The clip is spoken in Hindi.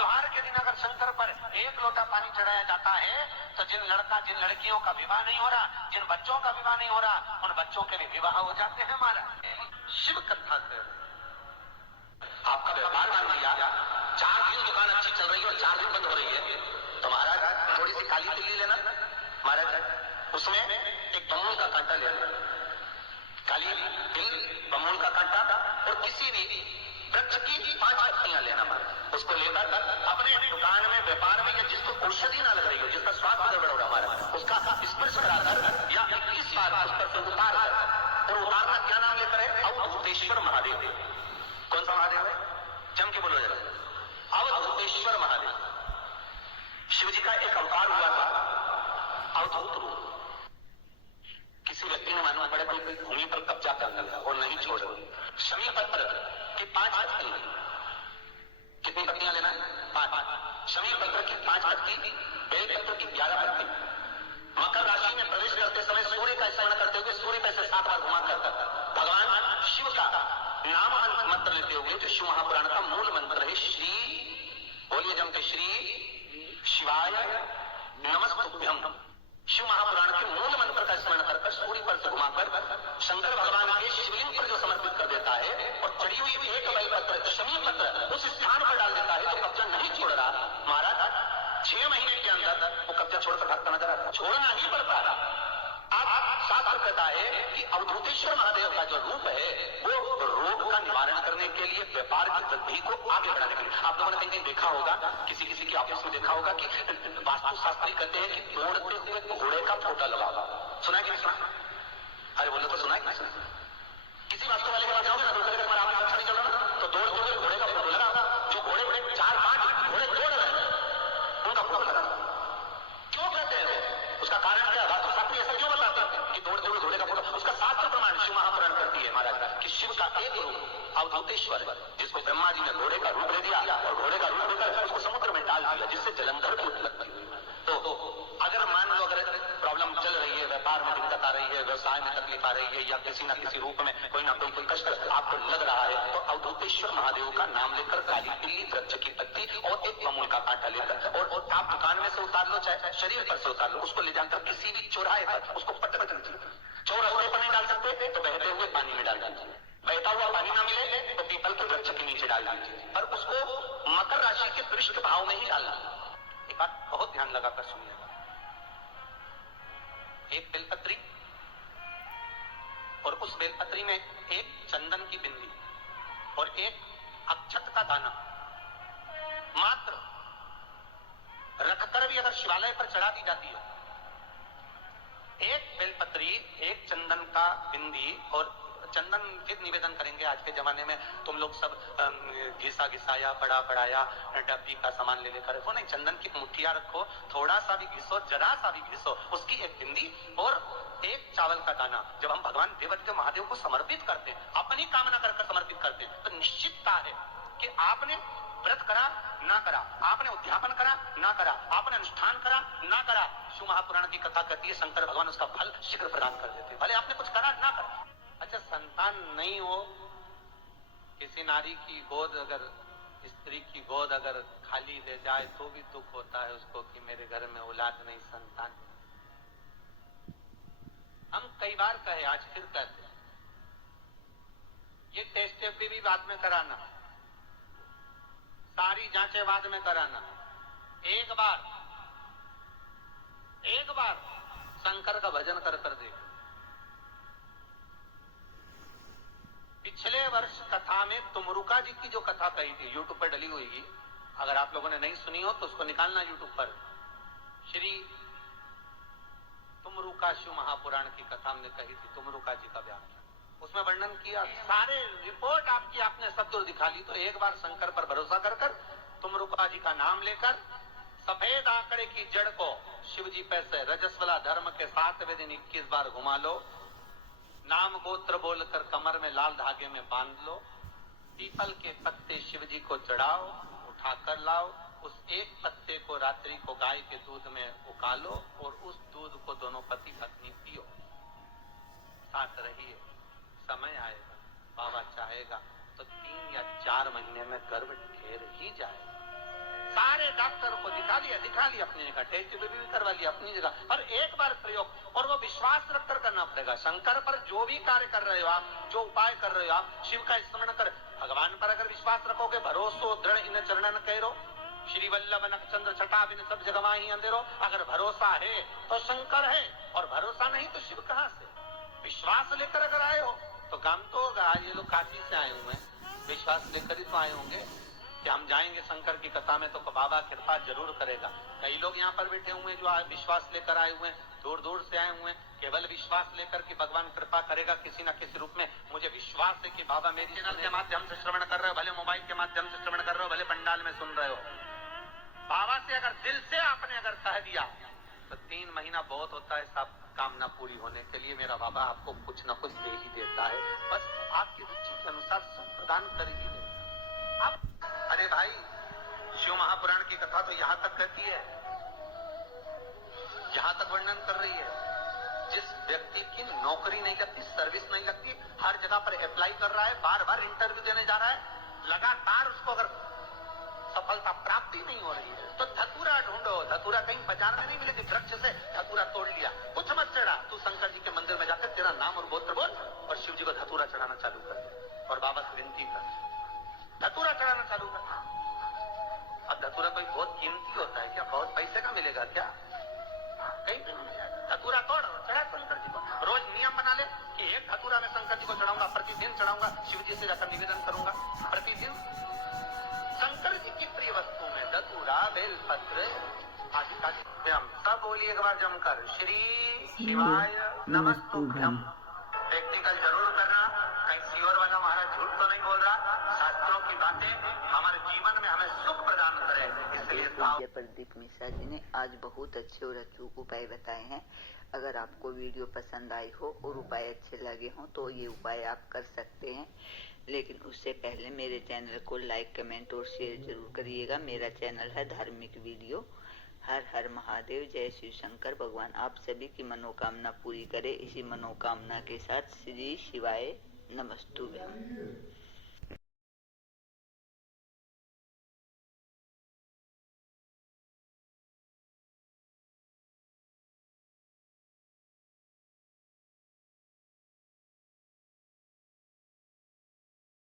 बुधवार के दिन अगर शंकर पर एक लोटा पानी चढ़ाया जाता है तो जिन लड़कियों का विवाह नहीं हो रहा, जिन बच्चों का विवाह नहीं हो रहा, उन बच्चों के भी विवाह हो जाते हैं। महाराज शिव कथा से आपका व्यापार मान लिया, 4 दिन दुकान अच्छी चल रही है और 4 दिन बंद हो रही है, तो महाराज थोड़ी सी काली तिल्ली लेना, महाराज उसमें एक बमूल का कांटा लेना, काली तिल बमूल का कांटा, और किसी भी वृक्ष की 5 पत्तियां लेना, उसको लेकर अपने दुकान में व्यापार में, या जिसको औषधि ना लग रही हो, जिसका स्वास्थ्य गड़बड़ हो रहा हमारा, उसका स्पर्श कराकर या 21 बार उस पर से उतार कर, और उतारना क्या नाम लेकर है? अवधूतेश्वर महादेव। कौन सा महादेव है? जम के बोलो जरा, अवधूतेश्वर महादेव। शिव जी का एक अवतार हुआ था अवधूत रूप। किसी व्यक्ति ने मालूम पड़े कोई भूमि पर कब्जा कर लिया और नहीं छोड़, शमी पत्र की 5 पत्ती, कितनी पत्तियां लेना है? 5। शमी पत्र की 5 पत्ती, बेल पत्र की 11 पत्ती। मकर राशि में प्रवेश करते समय सूर्य का स्मरण करते हुए सूर्य पे से 7 बार घुमा कर भगवान शिव का नाम मंत्र लेते हुए, जो शिव महापुराण का मूल मंत्र है, श्री बोलिए जम के, श्री शिवाय नमस्तुभ्यम। शिव महापुराण के मूल मंत्र का स्मरण कर सूर्य पर से घुमाकर शंकर भगवान के शिवलिंग पर जो समर्पित कर देता है, और चढ़ी हुई एक बेलपत्र शमी पत्र उस स्थान पर डाल देता है, तो कब्जा नहीं छोड़ रहा। महाराज 6 महीने के अंदर वो कब्जा छोड़कर भागता नजर आता, छोड़ना ही पड़ता रहा। अब शास्त्र कहता है कि अवधूतेश्वर महादेव का जो रूप है वो रोग का निवारण करने के लिए, व्यापार की वृद्धि को आगे बढ़ाने के लिए। आप लोगों ने कहीं देखा होगा, किसी के ऑफिस में देखा होगा कि वास्तुशास्त्री कहते हैं कि दौड़ते हुए घोड़े का फोटो लगाओ। सुना है कि नहीं सुना? अरे बोलो तो सुना है कि नहीं सुना? किसी वास्तु वाले के पास जाओगे ना, तो कहेगा तुम्हारा आप अच्छा नहीं चल रहा ना, तो दौड़ते हुए घोड़े का फोटो लगाओ। जो घोड़े 4-5 घोड़े दौड़ रहे हैं उनका फोटो लगाओ। क्यों कहते हैं? उसका कारण क्या? वास्तुशास्त्री ऐसा क्यों बताते हैं कि दौड़ते हुए घोड़े का फोटो? उसका शास्त्र प्रमाण शिव महापुराण करती है महाराज कि शिव का एक रूप अवधूतेश्वर, जिसको ब्रह्मा जी ने घोड़े का रूप दे दिया और घोड़े का रूप देकर उसको समुद्र में डाल दिया, जिससे जलंधर की उत्पत्ति हुई। तो अगर मान लो अगर प्रॉब्लम चल रही है, व्यापार में दिक्कत आ रही है, व्यवसाय में तकलीफ आ रही है, या किसी न किसी रूप में कोई ना कोई कष्ट आपको लग रहा है, तो अवधूतेश्वर महादेव का नाम लेकर काली तिल्ली वृक्ष की पत्ती और एक बमूल का कांटा लेकर, और आप दुकान में से उतार लो, चाहे शरीर पर से उतार लो, उसको ले जाकर किसी भी चौराहे पर उसको पटक दीजिए। चौराहे पर नहीं डाल सकते तो बहते हुए पानी में डाल दीजिए, बहता हुआ पानी ना मिले तो पीपल के वृक्ष के नीचे डाल दीजिए, पर उसको मकर राशि के पृष्ठ भाव में ही डालना। एक बात बहुत ध्यान लगाकर सुनिएगा, एक बेलपत्री और उस बेलपत्री में एक चंदन की बिंदी और एक अक्षत का दाना मात्र रखकर भी अगर शिवालय पर चढ़ा दी जाती है, एक बेलपत्री, एक चंदन का बिंदी, और चंदन फिर निवेदन करेंगे आज के जमाने में तुम लोग सब घिसा घिसाया बड़ा बढ़ाया डब्बी का सामान ले लेकर, वो नहीं, चंदन की मुठ्ठियां रखो, थोड़ा सा भी घिसो, जरा सा भी घिसो, उसकी एक बिंदी और एक चावल का दाना जब हम भगवान देवदेव महादेव को समर्पित करते हैं, अपनी कामना कर समर्पित करते हैं, तो निश्चितता है कि आपने व्रत करा ना करा, आपने उद्यापन करा ना करा, आपने अनुष्ठान करा ना करा, शिव महापुराण की कथा कहती है शंकर भगवान उसका फल शीघ्र प्रदान कर देते, भले आपने कुछ करा ना करा। अच्छा, संतान नहीं हो, किसी नारी की गोद अगर, स्त्री की गोद अगर खाली रह जाए तो भी दुख होता है उसको कि मेरे घर में औलाद नहीं, संतान। हम कई बार कहे, आज फिर कहते हैं, ये टेस्ट भी बाद में कराना, सारी जांचें बाद में कराना, एक बार शंकर का भजन कर देख। पिछले वर्ष कथा में तुमरुका जी की जो कथा कही थी, यूट्यूब पर डली हुई, अगर आप लोगों ने नहीं सुनी हो तो उसको निकालना यूट्यूब पर, श्री तुमरुका शिव महापुराण की कथा हमने कही थी, तुमरुका जी का व्याख्यान, उसमें वर्णन किया, सारे रिपोर्ट आपकी आपने सब दूर दिखा ली, तो एक बार शंकर पर भरोसा कर तुमरुका जी का नाम लेकर सफेद आंकड़े की जड़ को शिव जी पे से रजस्वला धर्म के 7वें दिन 21 बार घुमा लो, नाम गोत्र बोलकर कमर में लाल धागे में बांध लो, पीपल के पत्ते शिव जी को चढ़ाओ, उठाकर लाओ, उस एक पत्ते को रात्रि को गाय के दूध में उकालो और उस दूध को दोनों पति पत्नी पियो, साथ रहिए, समय आएगा, बाबा चाहेगा तो 3 या 4 महीने में गर्भ ढेर ही जाएगा। डॉक्टर को दिखा लिया अपनी जगह, टेस्ट भी करवा लिया अपनी जगह, पर एक बार प्रयोग और वो विश्वास रखकर करना पड़ेगा। शंकर पर जो भी कार्य कर रहे हो आप, जो उपाय कर रहे हो आप, शिव का स्मरण कर, भगवान पर अगर विश्वास रखोगे, भरोसो दृढ़ इन चरणन करो, श्री वल्लभ नक्षत्र छटा बिन सब जगह ही अंधेरो। अगर भरोसा है तो शंकर है, और भरोसा नहीं तो शिव कहां से। विश्वास लेकर अगर आए हो तो काम तो होगा। ये लोग काशी से आए हुए हैं, विश्वास लेकर ही तो आए होंगे कि हम जाएंगे शंकर की कथा में तो बाबा कृपा जरूर करेगा। कई लोग यहाँ पर बैठे हुए हैं जो विश्वास लेकर आए हुए हैं, दूर दूर से आए हुए हैं, केवल विश्वास लेकर कि भगवान कृपा करेगा किसी न किसी रूप में। मुझे विश्वास है कि बाबा मेरी चैनल के माध्यम से श्रवण कर रहे हो, भले मोबाइल के माध्यम से श्रवण कर रहे हो, भले पंडाल में सुन रहे हो, बाबा से अगर दिल से आपने अगर कह दिया तो 3 महीना बहुत होता है सब कामना पूरी होने के लिए। मेरा बाबा आपको कुछ न कुछ दे ही देता है, बस आपकी रुचि के अनुसार सब प्रदान कर ही दे। अब अरे भाई, शिव महापुराण की कथा तो यहाँ तक कहती है, यहाँ तक वर्णन कर रही है, जिस व्यक्ति की नौकरी नहीं लगती, सर्विस नहीं लगती, हर जगह पर अप्लाई कर रहा है, बार बार इंटरव्यू देने जा रहा है, लगातार उसको अगर सफलता प्राप्ति नहीं हो रही है तो धतूरा ढूंढो। धतूरा कहीं बाजार में नहीं मिलेगी, वृक्ष से धतूरा तोड़ लिया, कुछ मत चढ़ा, तू शंकर जी के मंदिर में जाकर तेरा नाम और गोत्र बोल और शिव जी को धतूरा चढ़ाना चालू कर और बाबा से विनती कर, धतूरा चढ़ाना चालू कर। अब धतूरा कोई बहुत कीमती होता है क्या? बहुत पैसे का मिलेगा क्या? कहीं नहीं मिलेगा। धतूरा तोड़ चढ़ा शंकर जी को, रोज नियम बना ले कि एक धतूरा में शंकर जी को चढ़ाऊंगा, प्रतिदिन चढ़ाऊंगा, शिव जी से जाकर निवेदन करूंगा प्रतिदिन। शंकर जी की प्रिय वस्तु में धतूरा, बेलपत्र आदि का सब बोलिए एक बार जमकर, श्री शिवाय नमस्तुभ्यम। प्रैक्टिकल जरूर करना, कहीं श्योर वाला महाराज झूठ तो नहीं बोल रहा। शास्त्रों की बातें हमारे जीवन में हमें सुख प्रदान करे, इसलिए प्रदीप मिश्रा जी ने आज बहुत अच्छे और अचूक उपाय बताए हैं। अगर आपको वीडियो पसंद आई हो और उपाय अच्छे लगे हों तो ये उपाय आप कर सकते हैं, लेकिन उससे पहले मेरे चैनल को लाइक, कमेंट और शेयर जरूर करिएगा। मेरा चैनल है धार्मिक वीडियो। हर हर महादेव, जय शिव शंकर। भगवान आप सभी की मनोकामना पूरी करे। इसी मनोकामना के साथ श्री शिवाय नमस्तुभ्यम।